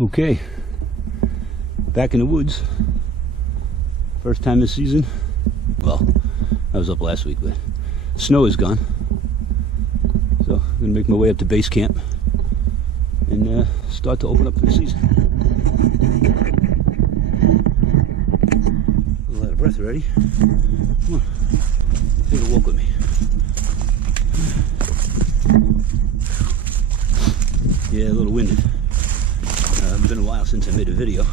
Okay, back in the woods. First time this season. Well, I was up last week, but snow is gone. So I'm gonna make my way up to base camp and start to open up for the season. A little out of breath already. Come on, take a walk with me. Yeah, a little winded. It's been a while since I made a video.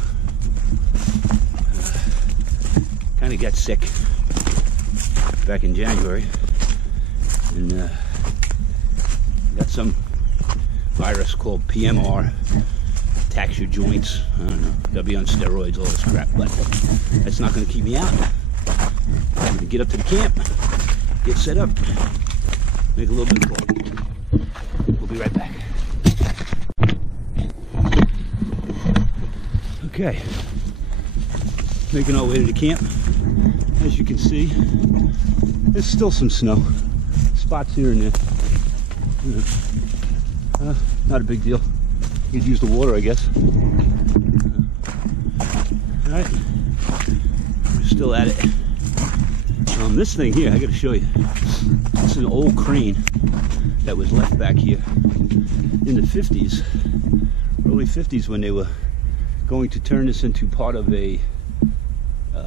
Kind of got sick back in January and got some virus called PMR, attacks your joints. I don't know, gotta be on steroids, all this crap, but that's not gonna keep me out. I'm gonna get up to the camp, get set up, make a little bit of walk. We'll be right back. Okay, making our way to the camp. As you can see, there's still some snow, spots here and there. Not a big deal. You could use the water, I guess. All right, we're still at it. This thing here, I got to show you. This is an old crane that was left back here in the 50s, early 50s, when they were going to turn this into part of a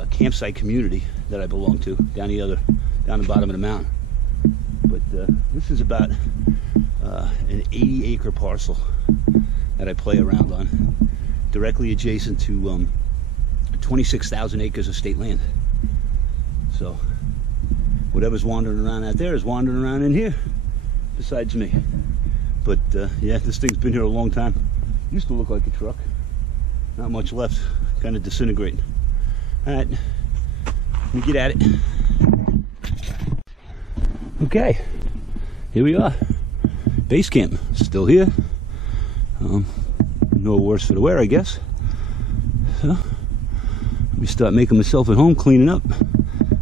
campsite community that I belong to down the bottom of the mountain. But this is about an 80-acre parcel that I play around on, directly adjacent to 26,000 acres of state land. So whatever's wandering around out there is wandering around in here, besides me. But yeah, this thing's been here a long time. Used to look like a truck. Not much left, kind of disintegrating. All right, let me get at it. Okay, here we are. Base camp, still here. No worse for the wear, I guess. So, let me start making myself at home, cleaning up.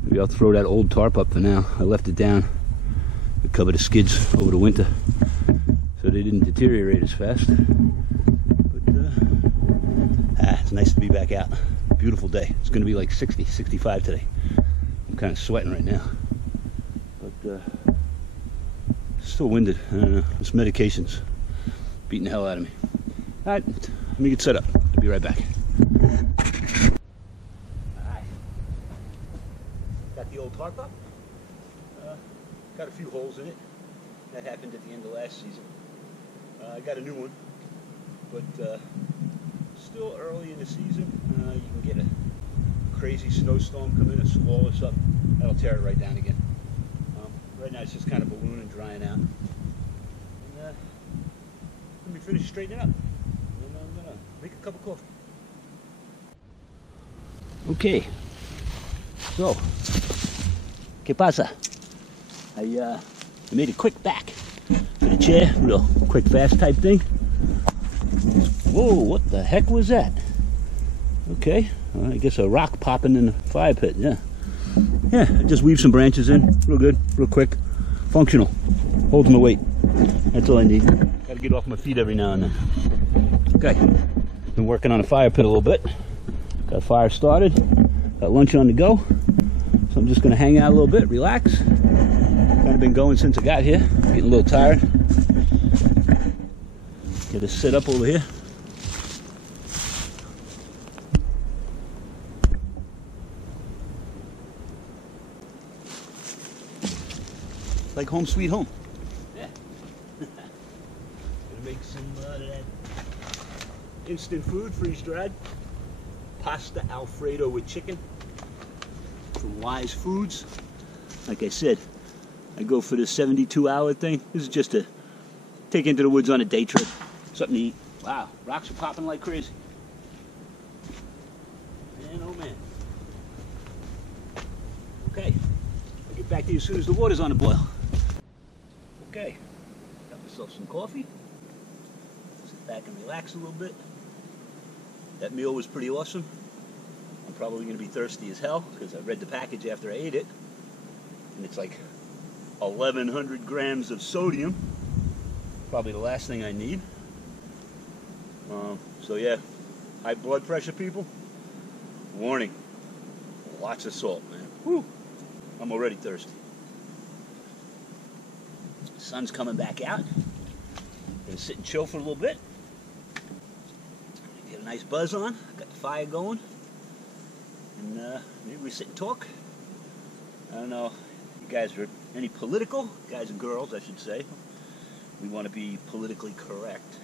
Maybe I'll throw that old tarp up for now. I left it down to cover the skids over the winter, so they didn't deteriorate as fast. It's nice to be back out. Beautiful day. It's going to be like 60, 65 today. I'm kind of sweating right now, but still winded. I don't know. This medication's beating the hell out of me. All right, let me get set up. I'll be right back. All right. Got the old tarp up. Got a few holes in it. That happened at the end of last season. I got a new one, but still early in the season. You can get a crazy snowstorm come in and swallow us up. That'll tear it right down again. Right now it's just kind of ballooning, drying out. And, let me finish straightening up. And then I'm gonna make a cup of coffee. Okay. So, ¿qué pasa? I made a quick back for the chair, real quick, fast type thing. Whoa, what the heck was that? Okay, I guess a rock popping in the fire pit, yeah. Yeah, I just weave some branches in, real good, real quick. Functional, holds my weight. That's all I need. Gotta get off my feet every now and then. Okay, been working on a fire pit a little bit. Got a fire started, got lunch on the go. So I'm just gonna hang out a little bit, relax. Kind of been going since I got here, getting a little tired. Get a sit up over here. Like home sweet home. Yeah. Gonna make some of that instant food, freeze dried. Pasta Alfredo with chicken from Wise Foods. Like I said, I go for the 72-hour thing. This is just to take into the woods on a day trip. Something to eat. Wow, rocks are popping like crazy. Man, oh man. Okay, I'll get back to you as soon as the water's on the boil. Okay, got myself some coffee. Sit back and relax a little bit. That meal was pretty awesome. I'm probably going to be thirsty as hell because I read the package after I ate it. And it's like 1,100 grams of sodium. Probably the last thing I need. So yeah, high blood pressure people, warning, lots of salt, man. Whew. I'm already thirsty. Sun's coming back out. Gonna sit and chill for a little bit. Get a nice buzz on. Got the fire going. And maybe we sit and talk. I don't know. You guys are any political? Guys and girls, I should say. We want to be politically correct.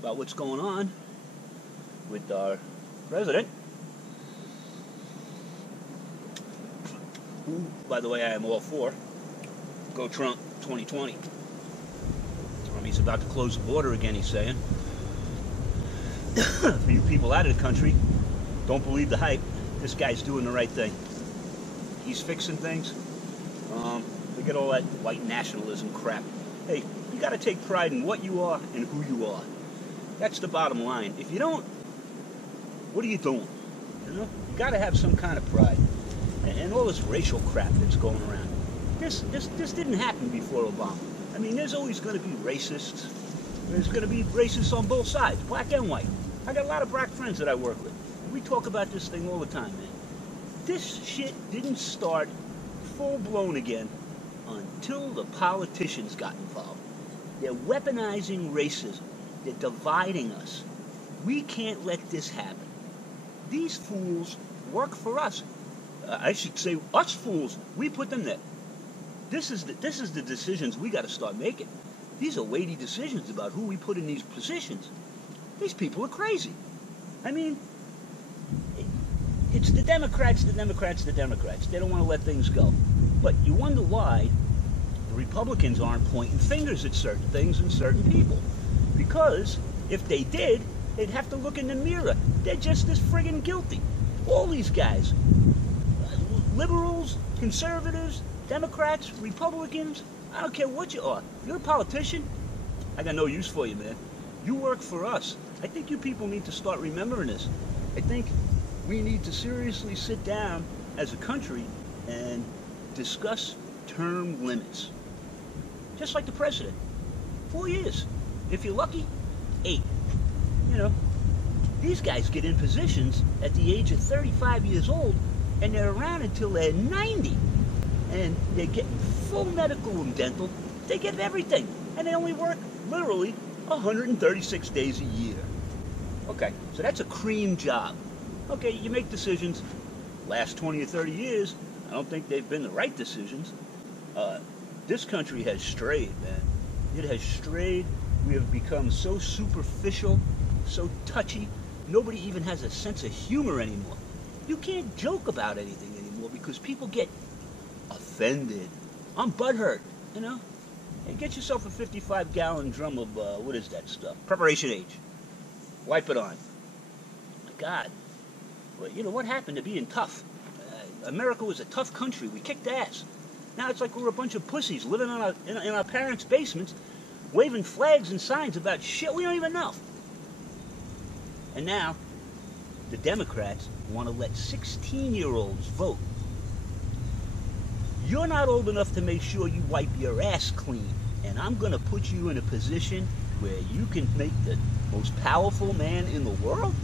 About what's going on with our president. Who, by the way, I am all for. Go Trump 2020. He's about to close the border again, he's saying. For you people out of the country, don't believe the hype. This guy's doing the right thing. He's fixing things. Forget all that white nationalism crap. Hey, you got to take pride in what you are and who you are. That's the bottom line. If you don't, what are you doing? You know, you got to have some kind of pride. And all this racial crap that's going around. This didn't happen before Obama. I mean, there's always going to be racists. There's going to be racists on both sides, black and white. I got a lot of black friends that I work with. We talk about this thing all the time, man. This shit didn't start full-blown again until the politicians got involved. They're weaponizing racism. They're dividing us. We can't let this happen. These fools work for us. I should say us fools. We put them there. This is the decisions we got to start making. These are weighty decisions about who we put in these positions. These people are crazy. I mean, it's the Democrats. They don't want to let things go. But you wonder why the Republicans aren't pointing fingers at certain things and certain people. Because if they did, they'd have to look in the mirror. They're just as friggin' guilty. All these guys. Liberals, conservatives, Democrats, Republicans, I don't care what you are. You're a politician, I got no use for you, man. You work for us. I think you people need to start remembering this. I think we need to seriously sit down as a country and discuss term limits. Just like the president. 4 years. If you're lucky, 8. You know, these guys get in positions at the age of 35 years old, and they're around until they're 90. And they're getting full medical and dental. They get everything. And they only work, literally, 136 days a year. Okay, so that's a cream job. Okay, you make decisions. Last 20 or 30 years, I don't think they've been the right decisions. This country has strayed, man. It has strayed. We have become so superficial, so touchy. Nobody even has a sense of humor anymore. You can't joke about anything anymore because people get offended. I'm butthurt, you know? Hey, get yourself a 55-gallon drum of, what is that stuff? Preparation H. Wipe it on. My God. Well, you know, what happened to being tough? America was a tough country. We kicked ass. Now it's like we're a bunch of pussies living in our parents' basements, waving flags and signs about shit we don't even know. And now, the Democrats want to let 16-year-olds vote. You're not old enough to make sure you wipe your ass clean, and I'm going to put you in a position where you can make the most powerful man in the world?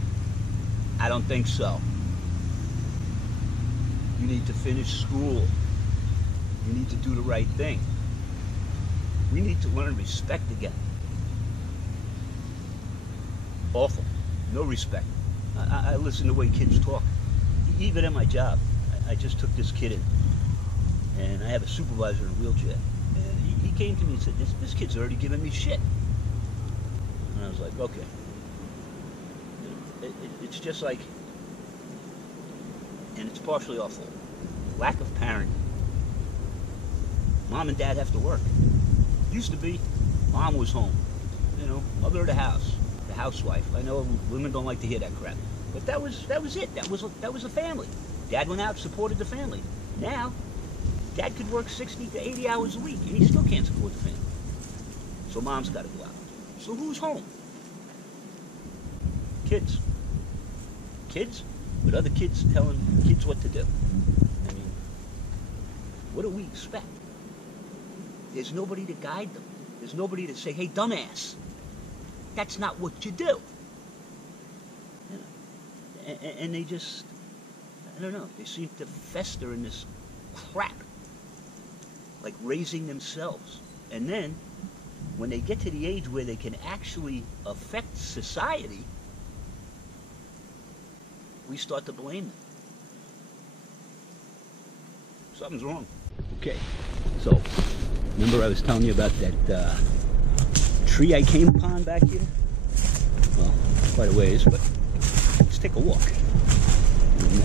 I don't think so. You need to finish school. You need to do the right thing. We need to learn respect again. Awful. No respect. I listen to the way kids talk. Even at my job, I just took this kid in. And I have a supervisor in a wheelchair. And he came to me and said, this kid's already giving me shit. And I was like, okay. It's just like, and it's partially our fault. Lack of parenting. Mom and dad have to work. Used to be, mom was home. You know, mother of the house, the housewife. I know women don't like to hear that crap. But that was it. That was a family. Dad went out, supported the family. Now, dad could work 60 to 80 hours a week, and he still can't support the family. So mom's got to go out. So who's home? Kids. Kids, with other kids telling kids what to do. I mean, what do we expect? There's nobody to guide them. There's nobody to say, hey, dumbass. That's not what you do. You know? And they just, I don't know, they seem to fester in this crap, like raising themselves. And then, when they get to the age where they can actually affect society, we start to blame them. Something's wrong. Okay, so remember I was telling you about that tree I came upon back here? Well, quite a ways, but let's take a walk. And,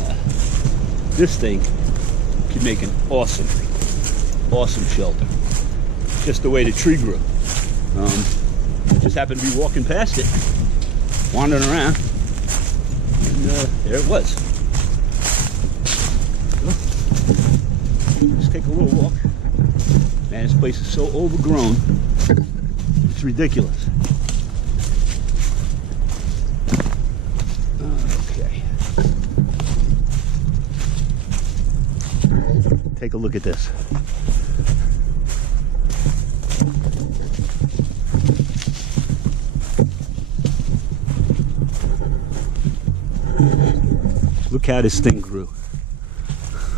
this thing could make an awesome shelter. Just the way the tree grew. I just happened to be walking past it, wandering around, and there it was. Let's take a little walk. Man, this place is so overgrown, it's ridiculous. Okay. Take a look at this. Look how this thing grew.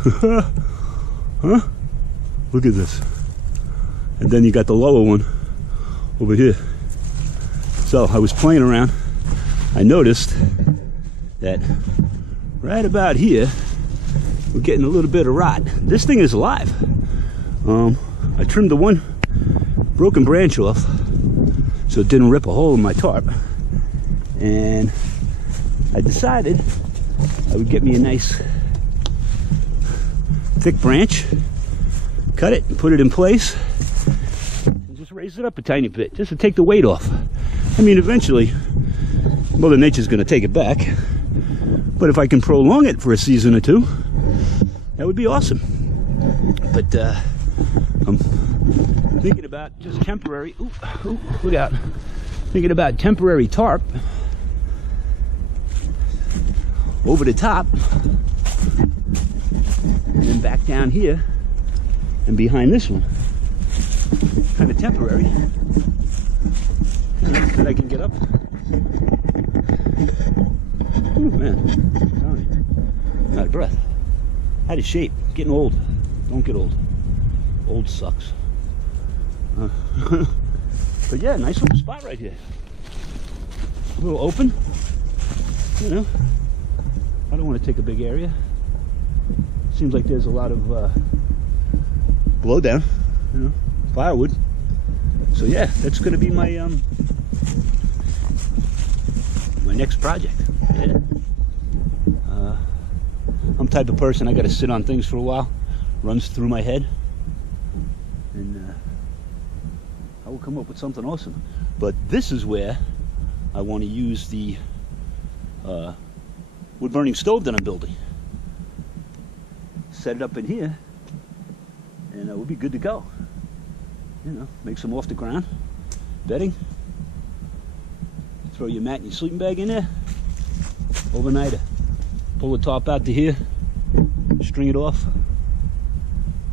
Huh? Look at this. And then you got the lower one over here. So I was playing around. I noticed that right about here we're getting a little bit of rot. This thing is alive. I trimmed the one broken branch off so it didn't rip a hole in my tarp. And I decided I would get me a nice thick branch, cut it and put it in place, and just raise it up a tiny bit, just to take the weight off. I mean, eventually, Mother Nature's going to take it back, but if I can prolong it for a season or two, that would be awesome. But I'm thinking about just temporary, look out, thinking about temporary tarp over the top, and then back down here and behind this one. Kind of temporary, that I can get up. Ooh, man, I'm telling you, out of breath. Out of shape, getting old. Don't get old. Old sucks. But yeah, nice little spot right here. A little open, you know. I don't want to take a big area. Seems like there's a lot of blowdown, you know, firewood. So yeah, that's going to be my my next project. Yeah. I'm the type of person, I got to sit on things for a while. Runs through my head, and I will come up with something awesome. But this is where I want to use the wood burning stove that I'm building. Set it up in here, and we'll be good to go. You know, make some off the ground bedding. Throw your mat and your sleeping bag in there. Overnight, pull the top out to here, string it off.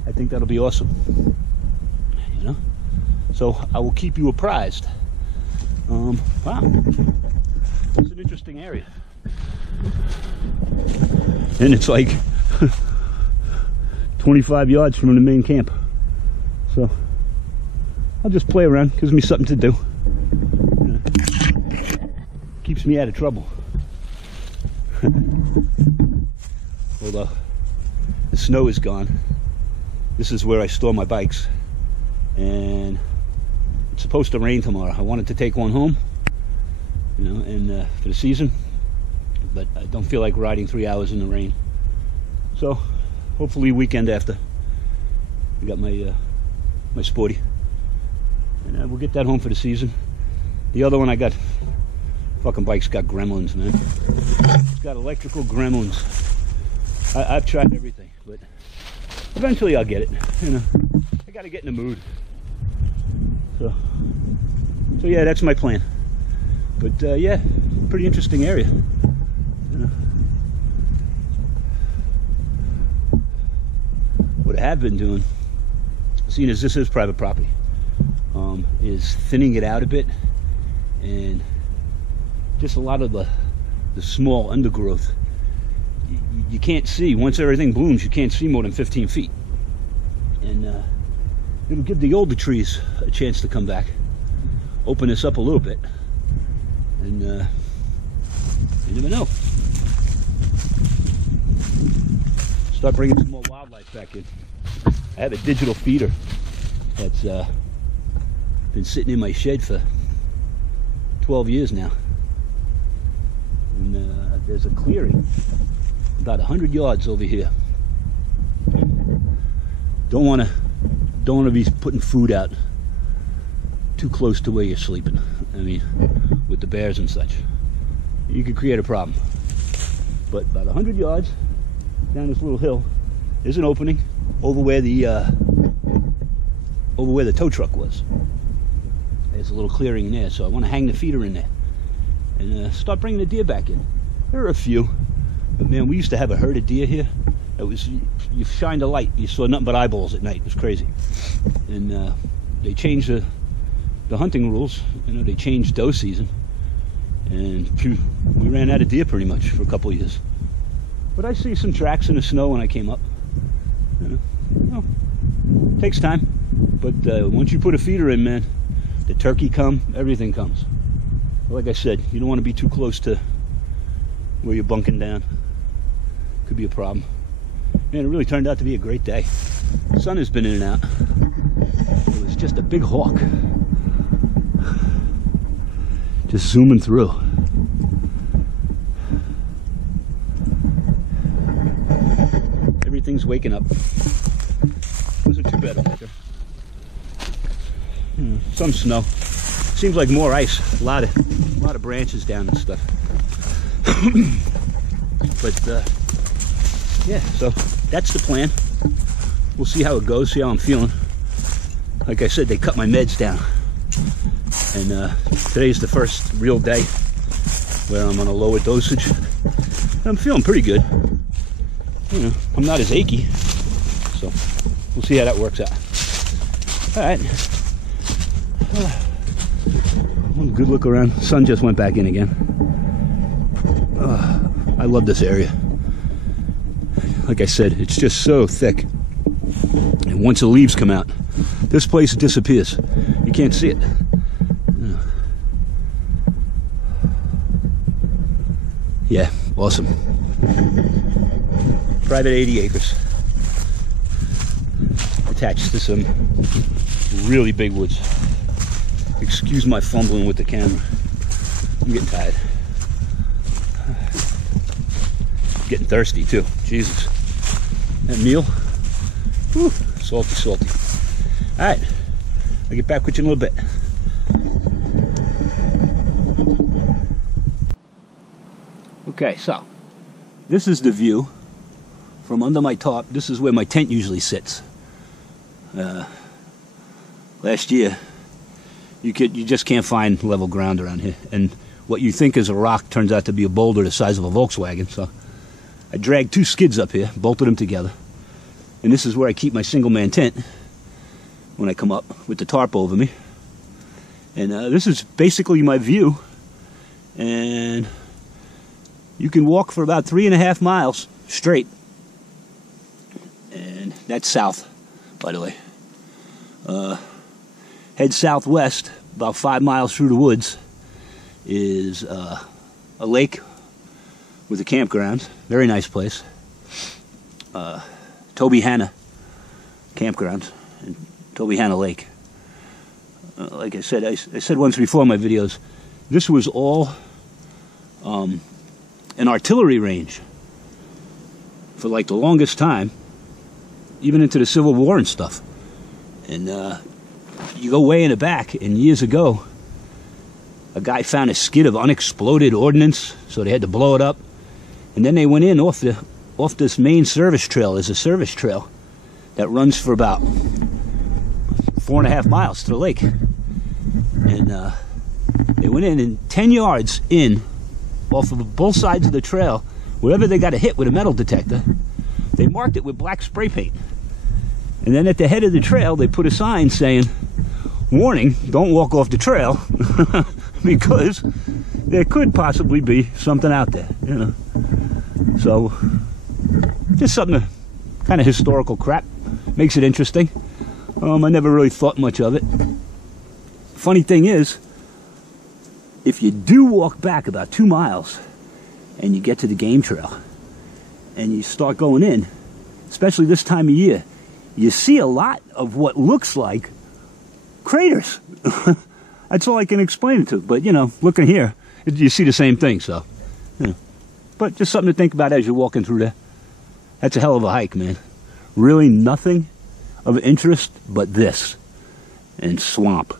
I think that'll be awesome. You know, so I will keep you apprised. Wow, it's an interesting area, and it's like 25 yards from the main camp. So I'll just play around, gives me something to do. Keeps me out of trouble. Although the snow is gone. This is where I store my bikes, and it's supposed to rain tomorrow. I wanted to take one home, you know, and for the season, but I don't feel like riding 3 hours in the rain. So hopefully weekend after. I got my my Sporty, and we'll get that home for the season. The other one I got, fucking bike's got gremlins, man. It's got electrical gremlins. I've tried everything, but eventually I'll get it. You know, I gotta get in the mood. So yeah, that's my plan. But yeah, pretty interesting area. You know, what I have been doing, seeing as this is private property, is thinning it out a bit and just a lot of the small undergrowth. You can't see, once everything blooms, you can't see more than 15 feet. And it'll give the older trees a chance to come back, open this up a little bit, and you never know. Start bringing some more wildlife back in. I have a digital feeder that's been sitting in my shed for 12 years now. And there's a clearing about 100 yards over here. Don't want to be putting food out too close to where you're sleeping. I mean, with the bears and such, you could create a problem. But about 100 yards down this little hill, there's an opening over where the tow truck was. There's a little clearing in there, so I want to hang the feeder in there and start bringing the deer back in. There are a few, but man, we used to have a herd of deer here. It was, you shined a light, you saw nothing but eyeballs at night. It was crazy. And they changed the hunting rules. You know, they changed doe season, and we ran out of deer pretty much for a couple of years. But I see some tracks in the snow when I came up. You know, takes time, but once you put a feeder in, man, the turkey come, everything comes. Like I said, you don't want to be too close to where you're bunking down. Could be a problem. Man, it really turned out to be a great day. The sun has been in and out. It was just a big hawk, just zooming through. Everything's waking up. Wasn't too bad out there. Some snow. Seems like more ice. A lot of branches down and stuff. But yeah, so that's the plan. We'll see how it goes, see how I'm feeling. Like I said, they cut my meds down, and today's the first real day where I'm on a lower dosage. I'm feeling pretty good. You know, I'm not as achy, so we'll see how that works out. All right. One good look around. Sun just went back in again. I love this area. Like I said, it's just so thick. And once the leaves come out, this place disappears. You can't see it. Yeah, awesome. Private 80 acres. Attached to some really big woods. Excuse my fumbling with the camera. I'm getting tired. I'm getting thirsty too. Jesus. That meal, whew, salty, salty. All right, I'll get back with you in a little bit. Okay, so this is the view from under my top. This is where my tent usually sits. Last year, you just can't find level ground around here, and what you think is a rock turns out to be a boulder the size of a Volkswagen. So I dragged 2 skids up here, bolted them together, and this is where I keep my single-man tent when I come up with the tarp over me. And this is basically my view, and you can walk for about 3.5 miles straight, and that's south, by the way. Head southwest, about 5 miles through the woods, is a lake with a campground. Very nice place. Toby Hanna Campground and Toby Hanna Lake. Like I said, I said once before in my videos, this was all an artillery range for like the longest time, even into the Civil War and stuff. And you go way in the back, and years ago, a guy found a skid of unexploded ordnance, so they had to blow it up. And then they went in off this main service trail. There's a service trail that runs for about 4.5 miles to the lake. And they went in, and 10 yards in, off of both sides of the trail, wherever they got a hit with a metal detector, they marked it with black spray paint. And then at the head of the trail, they put a sign saying, "Warning, don't walk off the trail," because there could possibly be something out there, you know. So, just something to, kind of historical crap. Makes it interesting. I never really thought much of it. Funny thing is, if you do walk back about 2 miles and you get to the game trail and you start going in, especially this time of year, you see a lot of what looks like craters. That's all I can explain it to. But, you know, looking here, you see the same thing, so. You know. But just something to think about as you're walking through there. That's a hell of a hike, man. Really nothing of interest but this. And swamp.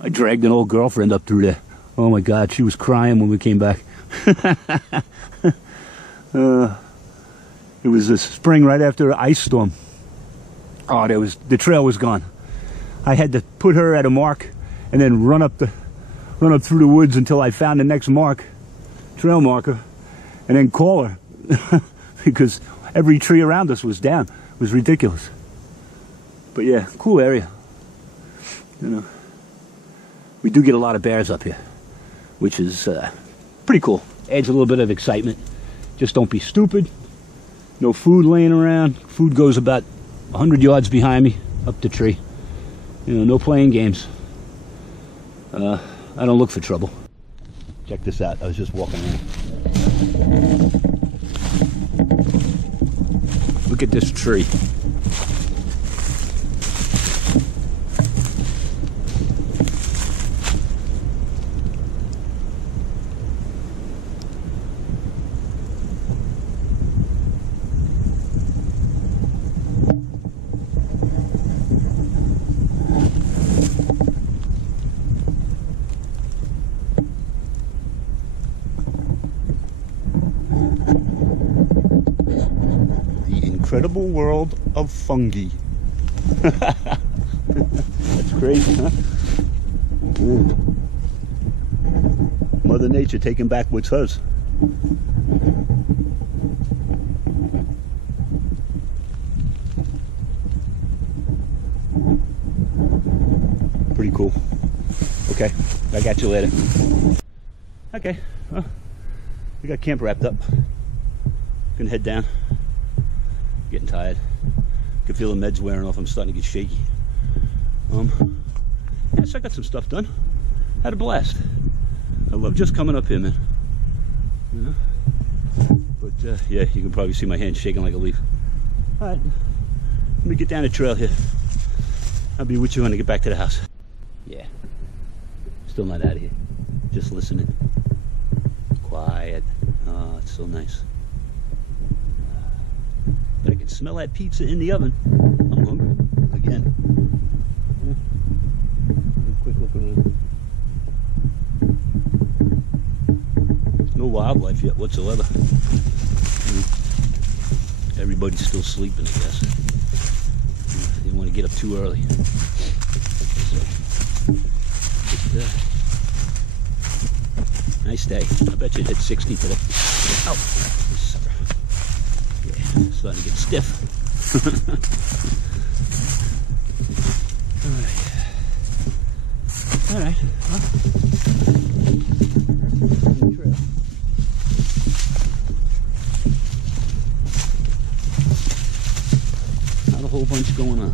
I dragged an old girlfriend up through there. Oh my God, she was crying when we came back. It was the spring right after an ice storm. Oh, the trail was gone. I had to put her at a mark and then run up through the woods until I found the next trail marker, and then call her because every tree around us was down. It was ridiculous. But yeah, cool area. You know, we do get a lot of bears up here, which is pretty cool. Adds a little bit of excitement. Just don't be stupid. No food laying around. Food goes about 100 yards behind me, up the tree. You know, no playing games. I don't look for trouble. Check this out. I was just walking around. Look at this tree. Incredible world of fungi. That's crazy, huh? Mother Nature taking back what's hers. Pretty cool. Okay, I got you later. Okay, well, we got camp wrapped up. Gonna head down. Getting tired. Can feel the meds wearing off. I'm starting to get shaky. Yes, I got some stuff done. Had a blast. I love just coming up here, man. You know? But yeah, you can probably see my hand shaking like a leaf. All right, let me get down the trail here. I'll be with you when I get back to the house. Yeah, still not out of here. Just listening. Quiet. Oh, it's so nice. I can smell that pizza in the oven. I'm hungry again. Yeah. Quick look at it. There's no wildlife yet whatsoever. Everybody's still sleeping, I guess. They didn't want to get up too early. So, nice day. I bet you it hit 60 today. Oh, sucker. Yeah, starting to get stiff. All right. Well, not a whole bunch going on.